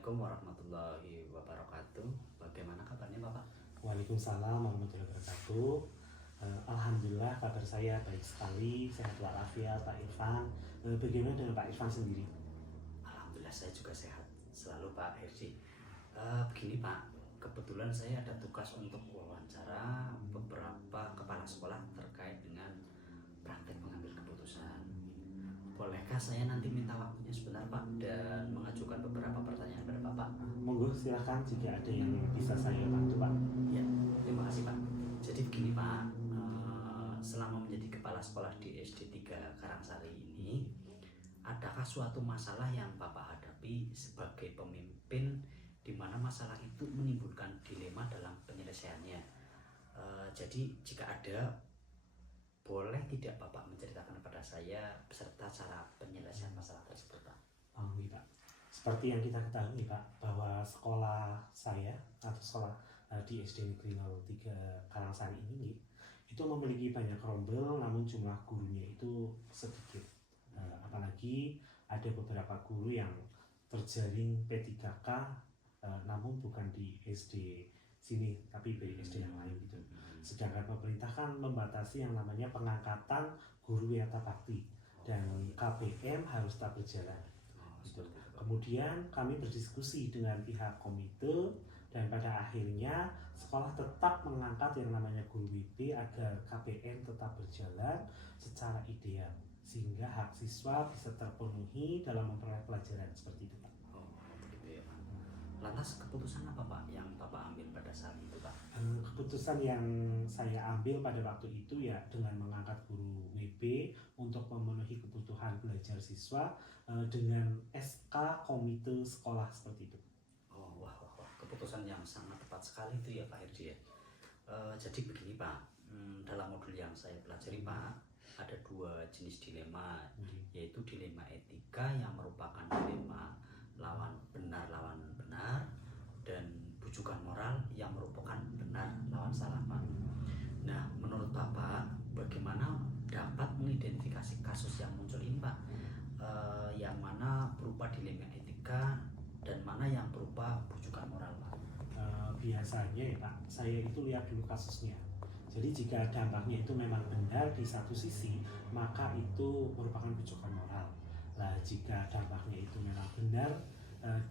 Assalamualaikum warahmatullahi wabarakatuh. Bagaimana kabarnya Bapak? Waalaikumsalam warahmatullahi wabarakatuh. Alhamdulillah kabar saya baik sekali, sehat walafiat Pak Irfan. Bagaimana dengan Pak Irfan sendiri? Alhamdulillah saya juga sehat selalu Pak Herdi. Begini Pak, kebetulan saya ada tugas untuk wawancara beberapa kepala sekolah terkait dengan praktek pengambil keputusan. Bolehkah saya nanti minta waktunya sebentar Pak dan mengajukan beberapa pertanyaan kepada Bapak? Monggo silakan jika ada yang bisa saya bantu Pak. Ya, terima kasih Pak. Jadi begini Pak, selama menjadi kepala sekolah di SD 3 Karangsari ini, adakah suatu masalah yang Bapak hadapi sebagai pemimpin di mana masalah itu menimbulkan dilema dalam penyelesaiannya? Jadi jika ada, boleh tidak Bapak menceritakan kepada saya beserta cara penyelesaian masalah tersebut Pak? Iya Pak. Seperti yang kita ketahui Pak, bahwa sekolah saya atau sekolah di SD Negeri 03 Karangsari ini itu memiliki banyak rombel, namun jumlah gurunya itu sedikit. Apalagi ada beberapa guru yang terjaring P3K, namun bukan di SD sini, tapi di SD yang lain gitu. Sedangkan pemerintah kan membatasi yang namanya pengangkatan guru Wiyata Bakti dan KPM harus tetap berjalan. Gitu. Kemudian kami berdiskusi dengan pihak komite dan pada akhirnya sekolah tetap mengangkat yang namanya guru WP agar KPM tetap berjalan secara ideal sehingga hak siswa bisa terpenuhi dalam memperoleh pelajaran seperti itu Pak. Oh, begitu ya Pak. Lantas keputusan apa Pak yang Bapak ambil pada saat itu Pak? Keputusan yang saya ambil pada waktu itu ya dengan mengangkat guru WP untuk memenuhi kebutuhan belajar siswa dengan SK komite sekolah seperti itu. Oh, wah, keputusan yang sangat tepat sekali itu ya Pak Herdi ya. Jadi begini Pak, dalam modul yang saya pelajari Pak, ada dua jenis dilema, yaitu dilema etika yang merupakan dilema lawan benar, dan bujukan moral yang merupakan benar lawan salah Pak. Nah, menurut Bapak, bagaimana dapat mengidentifikasi kasus yang muncul ini Pak? Yang mana berupa dilema etika dan mana yang berupa bujukan moral Pak? Biasanya ya Pak, saya itu lihat dulu kasusnya. Jadi jika dampaknya itu memang benar di satu sisi, maka itu merupakan bujukan moral. Nah, jika dampaknya itu memang benar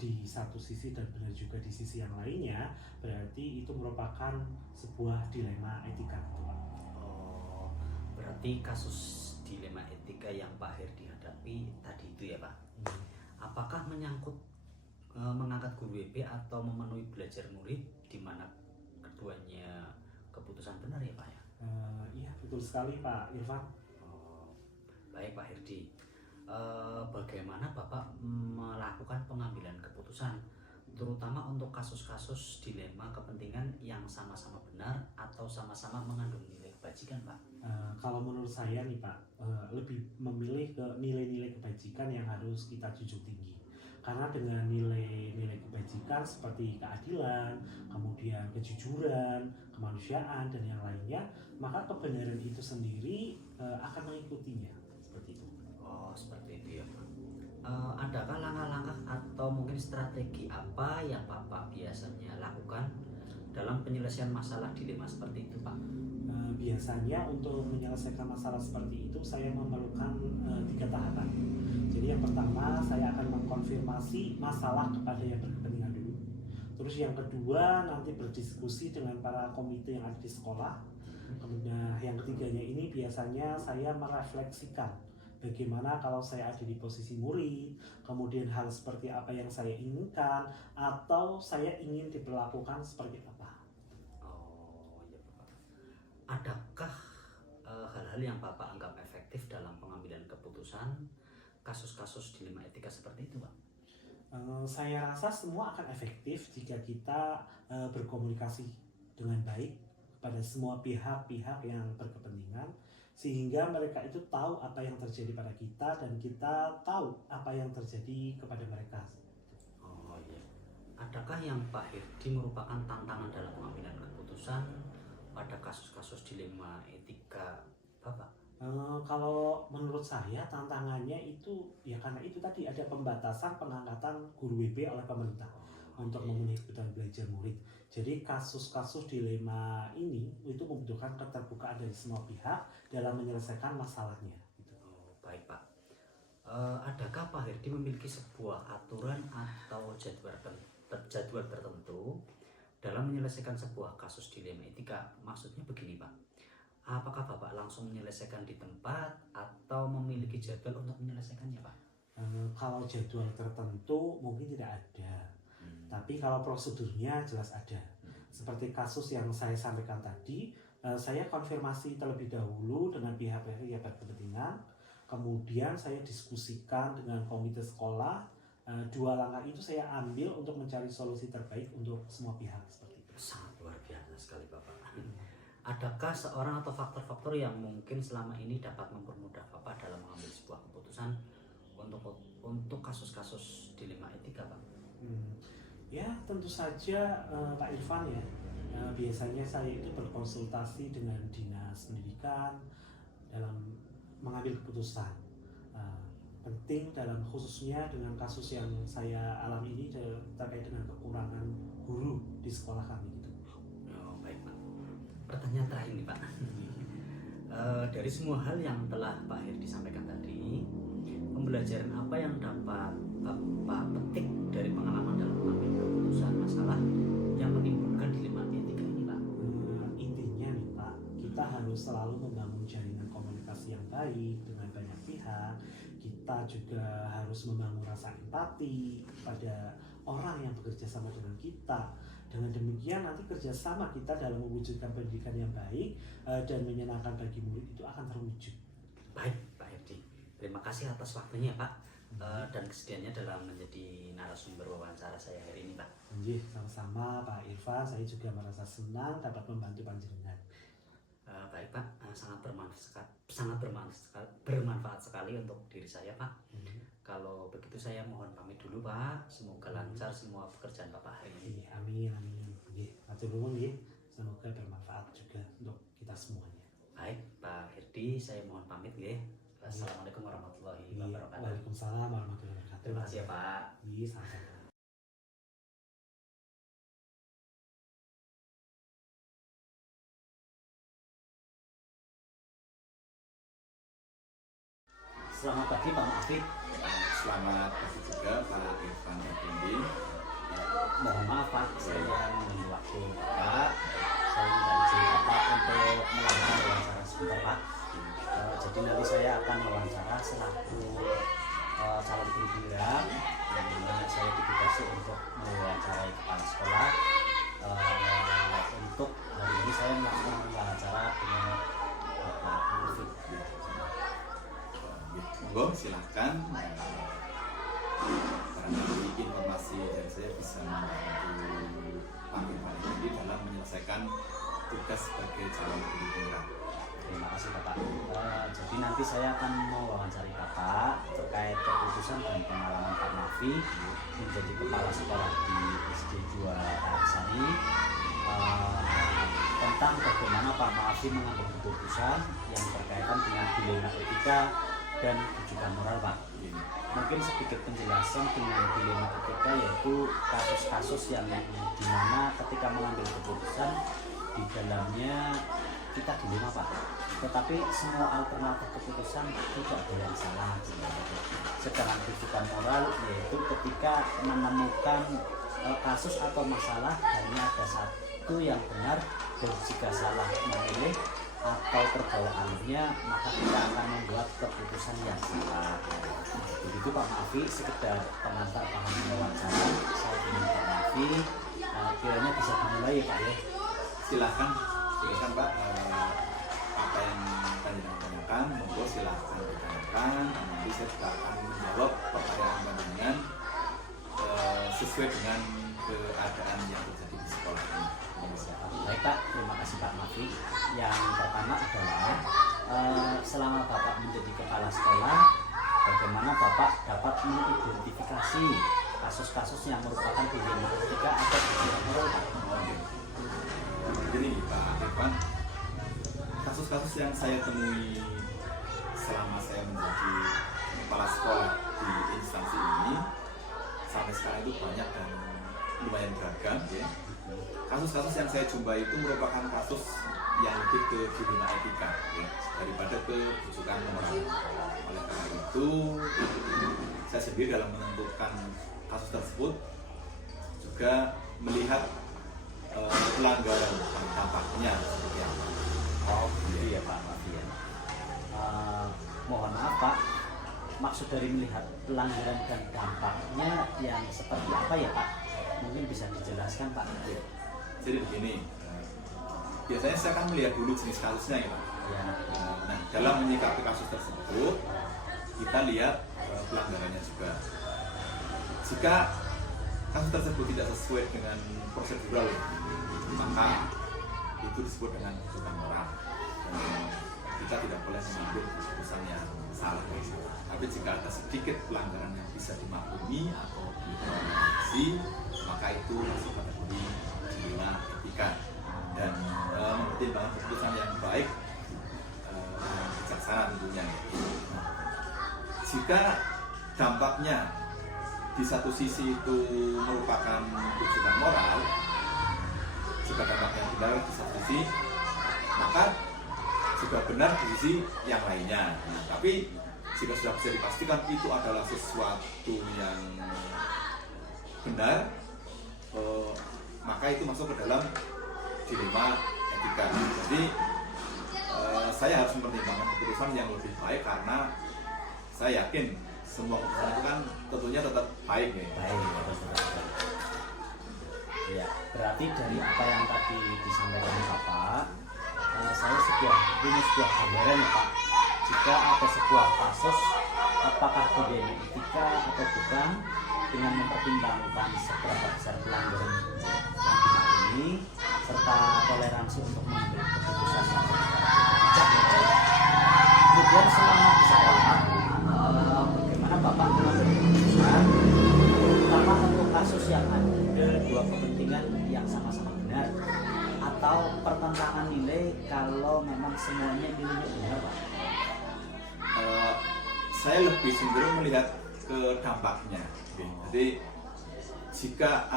di satu sisi dan benar juga di sisi yang lainnya, berarti itu merupakan sebuah dilema etika gitu Pak. Oh, berarti kasus dilema etika yang Pak Herdi hadapi tadi itu ya Pak? Apakah menyangkut mengangkat guru WP atau memenuhi belajar murid di mana keduanya keputusan benar ya Pak ya? Iya betul sekali Pak Irfan. Oh, baik Pak Herdi. Bagaimana Bapak melakukan pengambilan keputusan, terutama untuk kasus-kasus dilema kepentingan yang sama-sama benar atau sama-sama mengandung nilai kebajikan Pak? Kalau menurut saya nih Pak, lebih memilih ke nilai-nilai kebajikan yang harus kita junjung tinggi. Karena dengan nilai-nilai kebajikan seperti keadilan, kemudian kejujuran, kemanusiaan dan yang lainnya, maka kebenaran itu sendiri akan mengikutinya seperti itu. Oh, seperti itu ya Pak. Adakah langkah-langkah atau mungkin strategi apa yang Bapak biasanya lakukan dalam penyelesaian masalah dilema seperti itu Pak? Biasanya untuk menyelesaikan masalah seperti itu saya memerlukan 3 tahapan. Jadi yang pertama saya akan mengkonfirmasi masalah kepada yang berkepentingan dulu. Terus yang kedua nanti berdiskusi dengan para komite yang ada di sekolah. Kemudian yang ketiganya ini biasanya saya merefleksikan bagaimana kalau saya ada di posisi murid, kemudian hal seperti apa yang saya inginkan atau saya ingin diperlakukan seperti apa. Adakah hal-hal yang Bapak anggap efektif dalam pengambilan keputusan kasus-kasus dilema etika seperti itu Pak? Saya rasa semua akan efektif jika kita berkomunikasi dengan baik kepada semua pihak-pihak yang berkepentingan sehingga mereka itu tahu apa yang terjadi pada kita dan kita tahu apa yang terjadi kepada mereka. Oh iya. Adakah yang Pak Herdi merupakan tantangan dalam pengambilan keputusan pada kasus-kasus dilema etika Bapak? Kalau menurut saya tantangannya itu ya karena itu tadi ada pembatasan pengangkatan guru WB oleh pemerintah untuk memenuhi kebutuhan belajar murid. Jadi kasus-kasus dilema ini itu membutuhkan keterbukaan dari semua pihak dalam menyelesaikan masalahnya. Gitu. Oh, baik Pak. Adakah Pak Herdi memiliki sebuah aturan atau jadwal tertentu dalam menyelesaikan sebuah kasus dilema etika? Maksudnya begini Pak, apakah Bapak langsung menyelesaikan di tempat atau memiliki jadwal untuk menyelesaikannya Pak? Kalau jadwal tertentu mungkin tidak ada, tapi kalau prosedurnya jelas ada. Seperti kasus yang saya sampaikan tadi, saya konfirmasi terlebih dahulu dengan pihak-pihak yang berkepentingan, kemudian saya diskusikan dengan komite sekolah. 2 langkah itu saya ambil untuk mencari solusi terbaik untuk semua pihak seperti itu. Sangat luar biasa sekali Bapak. Adakah seorang atau faktor-faktor yang mungkin selama ini dapat mempermudah Bapak dalam mengambil sebuah keputusan untuk kasus-kasus dilema etika Pak? Ya tentu saja Pak Irfan ya. Biasanya saya itu berkonsultasi dengan dinas pendidikan dalam mengambil keputusan. Penting dalam khususnya dengan kasus yang saya alami ini terkait dengan kekurangan guru di sekolah kami gitu. Oh, baik Pak. Pertanyaan terakhir nih Pak. Dari semua hal yang telah Pak Herdi sampaikan tadi, pembelajaran apa yang dapat Bapak petik dari pengalaman dalam mengambil keputusan masalah yang menimbulkan dilema etika ini Pak? Intinya nih Pak, kita harus selalu membangun jaringan komunikasi yang baik dengan banyak pihak. Kita juga harus membangun rasa empati pada orang yang bekerja sama dengan kita. Dengan demikian nanti kerjasama kita dalam mewujudkan pendidikan yang baik dan menyenangkan bagi murid itu akan terwujud. Baik Pak Herdi, terima kasih atas waktunya Pak dan kesediaannya dalam menjadi narasumber wawancara saya hari ini Pak. Sama-sama Pak Irfan, saya juga merasa senang dapat membantu panjenengan. Baik Pak, sangat bermanfaat sekali untuk diri saya Pak. Kalau begitu saya mohon pamit dulu Pak. Semoga lancar semua pekerjaan Bapak hari ini. Amin. Matur nuwun nggih. Semoga bermanfaat juga untuk kita semuanya. Baik Pak Herdi, saya mohon pamit nggih. Assalamualaikum warahmatullahi wabarakatuh. Waalaikumsalam warahmatullahi wabarakatuh. Terima kasih ya Pak. Sama-sama. Selamat pagi Pak Muafik. Selamat pagi juga Pak Irfan Effendi. Mohon maaf Pak, saya menunggu waktu Bapak. Saya minta izin Bapak untuk melakukan wawancara sebentar Pak. Jadi nanti saya akan wawancara selaku calon guru penggerak yang dimana saya ditugasi untuk mewawancarai kepala sekolah. Untuk hari ini saya melakukan wawancara dengan Bapak Muafik. Monggo silahkan. Barangkali informasi dari saya bisa membantu Pak Irfan Effendi dalam menyelesaikan tugas sebagai calon guru penggerak. Terima kasih Bapak. Jadi nanti saya akan mewawancari Bapak terkait keputusan dan pengalaman Pak Mafi menjadi kepala sekolah di SD 2 Karangsari, tentang bagaimana Pak Mafi mengambil keputusan yang berkaitan dengan dilema etika dan rujukan moral Pak. Mungkin sedikit penjelasan dengan dilema etika, yaitu kasus-kasus yang dimana ketika mengambil keputusan di dalamnya kita dilema Pak, tetapi semua alternatif keputusan tidak ada yang salah. Sedangkan rujukan moral yaitu ketika menemukan kasus atau masalah hanya ada satu yang benar, dan jika salah memilih atau terbawa alurnya maka kita akan membuat keputusan yang salah. Begitu Pak Mafi, sekedar pengantar bahan wawancara saya dengan Pak Mafi. Kiranya bisa dimulai ya Pak ya. Silakan Pak, apa yang panjenengan tanyakan, monggo silakan ditanyakan. Nanti saya juga akan menjawab pertanyaan panjenengan sesuai dengan keadaan yang terjadi di sekolah ini. Baik Pak, terima kasih Pak Mafi. Yang pertama adalah selama Bapak menjadi kepala sekolah, bagaimana Bapak dapat mengidentifikasi kasus-kasus yang merupakan dilema etika atau rujukan moral Pak? Begini Pak Irfan, kasus-kasus yang saya temui saya menjadi kepala sekolah di instansi ini sampai sekarang itu banyak dan lumayan beragam ya. Kasus-kasus yang saya jumpai itu merupakan kasus yang lebih ke dilema etika ya, daripada ke bujukan moral. Oleh karena itu saya sendiri dalam menentukan kasus tersebut juga melihat pelanggaran dan dampaknya seperti apa. Oh gitu ya Pak Mafian. Mohon maaf Pak, maksud dari melihat pelanggaran dan dampaknya yang seperti apa ya Pak? Mungkin bisa dijelaskan Pak. Jadi begini, biasanya saya akan melihat dulu jenis kasusnya ya Pak. Ya. Nah, dalam menyikapi kasus tersebut kita lihat pelanggarannya juga. Jika kasus tersebut tidak sesuai dengan prosedural, maka itu disebut dengan bujukan moral. Dan kita tidak boleh mengambil keputusan yang salah. Tapi jika ada sedikit pelanggaran yang bisa dimaklumi atau ditoleransi, maka itu masuk kategori dilema etika dan mempertimbangkan keputusan yang baik dan bijaksana tentunya. Jika dampaknya di satu sisi itu merupakan bujukan moral, jika dampaknya benar di satu sisi, maka juga benar di sisi yang lainnya. Nah, tapi jika sudah bisa dipastikan itu adalah sesuatu yang benar, maka itu masuk ke dalam dilema etika. Jadi saya harus mempertimbangkan keputusan yang lebih baik karena saya yakin semua keputusan itu kan tentunya tetap baik ya. Baik, betul. Ya, berarti dari apa yang tadi disampaikan Bapak, saya punya sebuah gambaran ya Pak. Jika ada sebuah kasus, apakah dilema etika atau bukan, dengan mempertimbangkan seberapa besar pelanggaran yang dimaklumi serta toleransi untuk mengambil keputusan yang bijak. Kemudian selama di sekolah, bagaimana Bapak mengambil keputusan, terutama untuk kasus yang ada dua kepentingan yang sama-sama benar, atau pertentangan nilai kalau memang semuanya nilainya benar Pak? Saya lebih cenderung melihat ke dampaknya. Jadi jika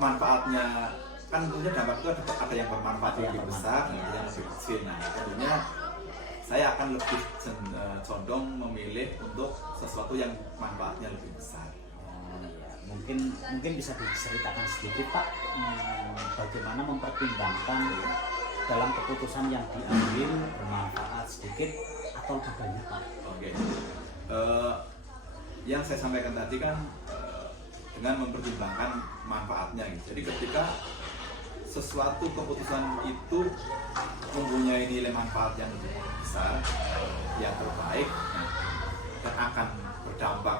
manfaatnya kan tentunya dampak itu ada yang bermanfaat lebih besar dan yang lebih kecil. Nah tentunya saya akan lebih condong memilih untuk sesuatu yang manfaatnya lebih besar. Mungkin bisa diceritakan sedikit Pak, bagaimana mempertimbangkan dalam keputusan yang diambil bermanfaat sedikit atau lebih banyak Pak? Oke. Yang saya sampaikan tadi kan dengan mempertimbangkan manfaatnya gitu. Jadi ketika sesuatu keputusan itu mempunyai nilai manfaat yang lebih besar, yang terbaik, dan akan berdampak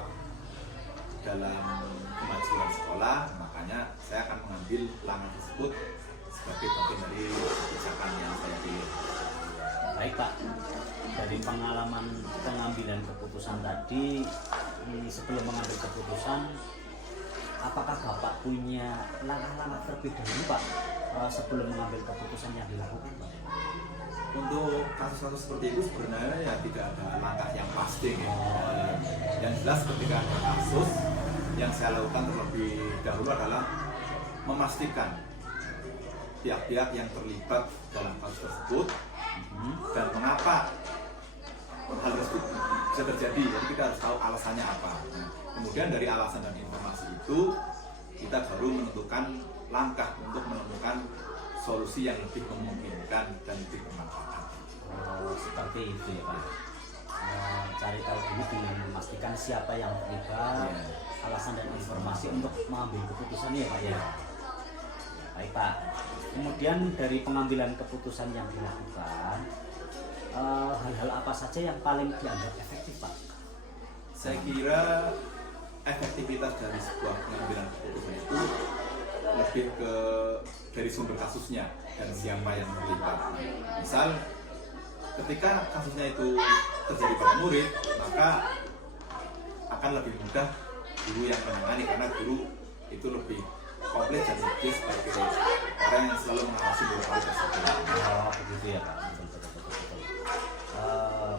dalam kemajuan sekolah, makanya saya akan mengambil langkah tersebut sebagai bagian dari kebijakan yang saya pilih. Baik Pak, dari pengalaman pengambilan keputusan tadi, sebelum mengambil keputusan, apakah Bapak punya langkah-langkah terlebih dahulu Pak sebelum mengambil keputusan yang dilakukan Pak? Untuk kasus-kasus seperti itu sebenarnya ya tidak ada langkah yang pasti gitu. Yang jelas ketika ada kasus, yang saya lakukan terlebih dahulu adalah memastikan pihak-pihak yang terlibat dalam kasus tersebut dan mengapa hal tersebut bisa terjadi. Jadi kita harus tahu alasannya apa. Kemudian dari alasan dan informasi itu kita baru menentukan langkah untuk menemukan solusi yang lebih memungkinkan dan lebih bermanfaat. Seperti itu ya Pak. Cari tahu dulu dengan memastikan siapa yang terlibat, alasan dan informasi untuk mengambil keputusan ya Pak ya. Baik Pak. Kemudian dari pengambilan keputusan yang dilakukan, hal-hal apa saja yang paling dianggap efektif Pak? Saya kira efektivitas dari sebuah pengambilan keputusan itu lebih ke dari sumber kasusnya dan siapa yang terlibat. Misal ketika kasusnya itu terjadi pada murid, maka akan lebih mudah guru yang menangani karena guru itu lebih komplit dan lebih sebagai orang yang selalu mengawasi murid tersebut. Begitu ya Pak.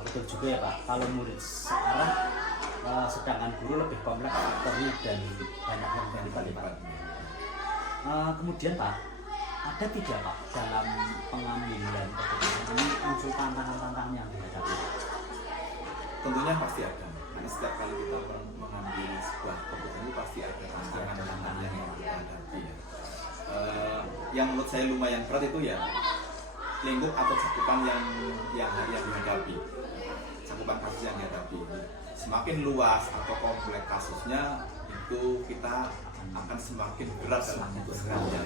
Betul. betul juga ya Pak, kalau murid searah sedangkan guru lebih kompleks faktornya dan banyak yang terlibat ya Pak. Kemudian Pak, ada tidak Pak dalam pengambilan keputusan ini muncul tantangan-tantangan yang dihadapi? Tentunya pasti ada, karena setiap kali kita mengambil sebuah keputusan itu pasti ada tantangan-tantangan yang kita hadapi ya. Yang menurut saya lumayan berat itu ya lingkup atau cakupan yang dihadapi, cakupan kasus yang dihadapi. Semakin luas atau kompleks kasusnya, itu kita akan semakin berat dalam memutuskannya.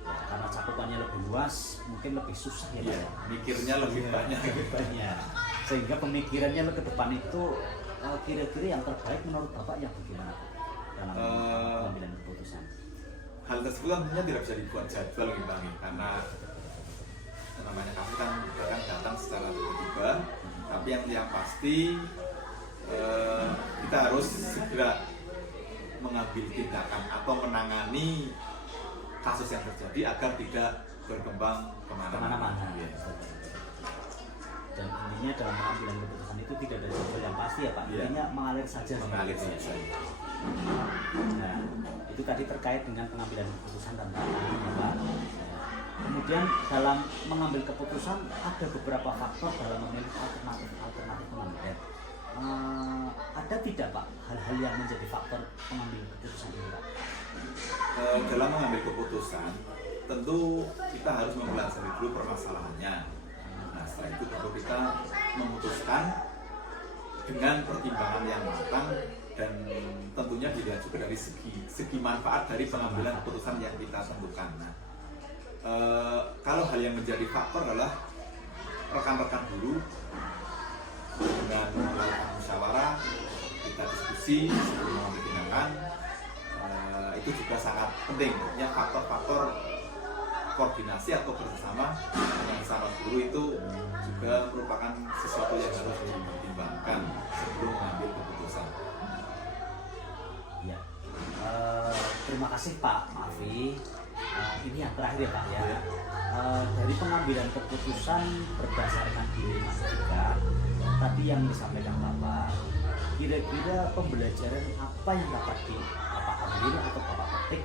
Karena cakupannya lebih luas, mungkin lebih susah ya, ya mikirnya lebih banyak. Sehingga pemikirannya ke depan itu kira-kira yang terbaik menurut Bapak yang bagaimana dalam pengambilan keputusan? Hal tersebut tentunya tidak bisa dibuat jadwal gitu, karena namanya kasus kan kadang datang secara tiba-tiba. Tapi yang pasti kita harus segera mengambil tindakan atau menangani kasus yang terjadi agar tidak berkembang kemana-mana. Dan intinya dalam pengambilan keputusan itu tidak ada jadwal yang pasti ya Pak, intinya mengalir saja. Mengalir saja. Nah, itu tadi terkait dengan pengambilan keputusan dan tantangannya Pak. Kemudian dalam mengambil keputusan ada beberapa faktor dalam memilih alternatif pengambilan. Ada tidak Pak hal-hal yang menjadi faktor pengambil keputusan ini Pak? Dalam mengambil keputusan tentu kita harus mempelajari dulu permasalahannya. Nah, setelah itu baru kita memutuskan dengan pertimbangan yang matang dan tentunya dilihat juga dari segi manfaat dari pengambilan keputusan yang kita tentukan. Nah, kalau hal yang menjadi faktor adalah rekan-rekan guru dengan melakukan musyawarah, kita diskusi sebelum mengambil tindakan, itu juga sangat penting. Ya, faktor-faktor koordinasi atau kerjasama dengan sama guru itu juga merupakan sesuatu yang harus dipertimbangkan sebelum mengambil keputusan. Ya, terima kasih Pak Mafi. Ini yang terakhir ya Pak ya. Dari pengambilan keputusan berdasarkan dilema juga, tadi yang disampaikan Bapak, kira-kira pembelajaran apa yang dapat Bapak ambil atau Bapak petik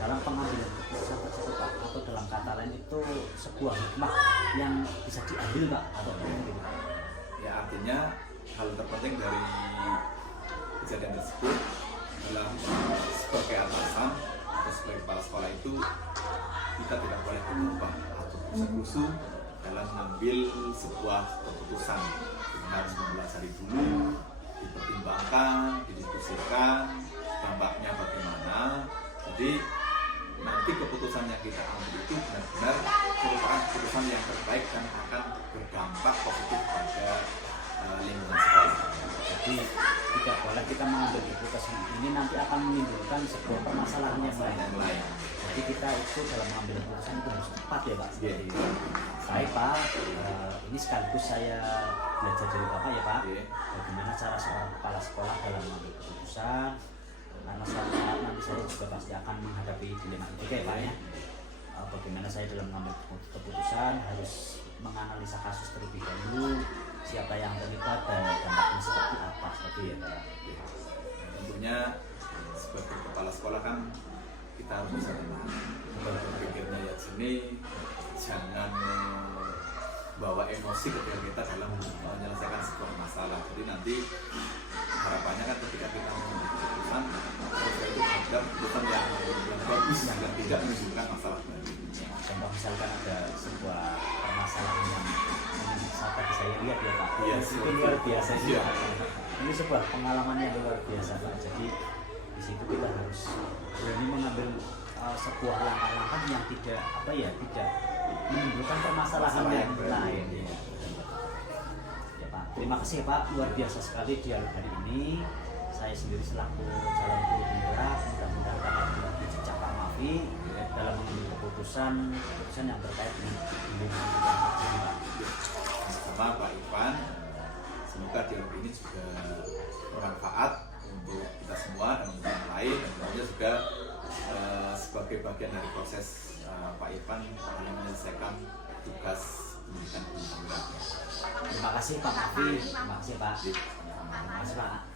dalam pengambilan keputusan tersebut Pak? Atau dalam kata lain itu sebuah hikmah yang bisa diambil Pak atau gitu? Ya, artinya hal terpenting dari kejadian tersebut adalah sebagai atasan atau sebagai kepala sekolah itu kita tidak boleh berubah atau berusaha dalam mengambil sebuah keputusan. Kita harus mempelajari dulu, dipertimbangkan, didiskusikan dampaknya bagaimana. Jadi nanti keputusan yang kita ambil itu benar-benar merupakan keputusan yang terbaik dan akan berdampak positif pada lingkungan sekolah. Jadi tidak boleh kita mengambil keputusan ini nanti akan menimbulkan sebuah permasalahan yang lain. Jadi kita itu dalam mengambil keputusan itu harus tepat ya Pak. Seperti itu. Baik Pak, ini sekaligus saya belajar dari Bapak ya Pak. Bagaimana cara seorang kepala sekolah dalam mengambil keputusan. Karena suatu saat nanti saya juga pasti akan menghadapi dilema itu ya Pak ya. Bagaimana saya dalam mengambil keputusan harus menganalisa kasus terlebih dahulu, siapa yang terlibat dan dampaknya seperti apa, seperti ya Pak. Tentunya sebagai kepala sekolah kan kita harus bisa tenang, berpikirnya ya sini, jangan bawa emosi ketika kita dalam menyelesaikan sebuah masalah. Jadi nanti harapannya kan ketika kita mengambil keputusan, itu ada keputusan yang bagus yang tidak menimbulkan masalah baru. Contoh misalkan ada sebuah permasalahan yang saat tadi saya lihat ya Pak, itu luar biasa sih. Ini sebuah pengalaman yang luar biasa Pak. Jadi di situ kita harus berani mengambil sebuah langkah-langkah yang tidak tidak menimbulkan permasalahan yang lain. Ya Pak, terima kasih ya Pak, luar biasa sekali dialog hari ini. Saya sendiri selaku calon guru penggerak, mudah-mudahan dapat berbagi jejak Pak Mafi dalam mengambil keputusan yang terkait dengan lingkungan yang terjadi Pak. Sama Pak Ivan, semoga dialog ini juga bermanfaat untuk kita semua dan untuk yang lain, dan tentunya juga sebagai bagian dari proses Pak Ivan dalam menyelesaikan tugas pendidikan guru penggerak. kasih Pak Afif, terima kasih Pak. Ya, terima kasih Pak.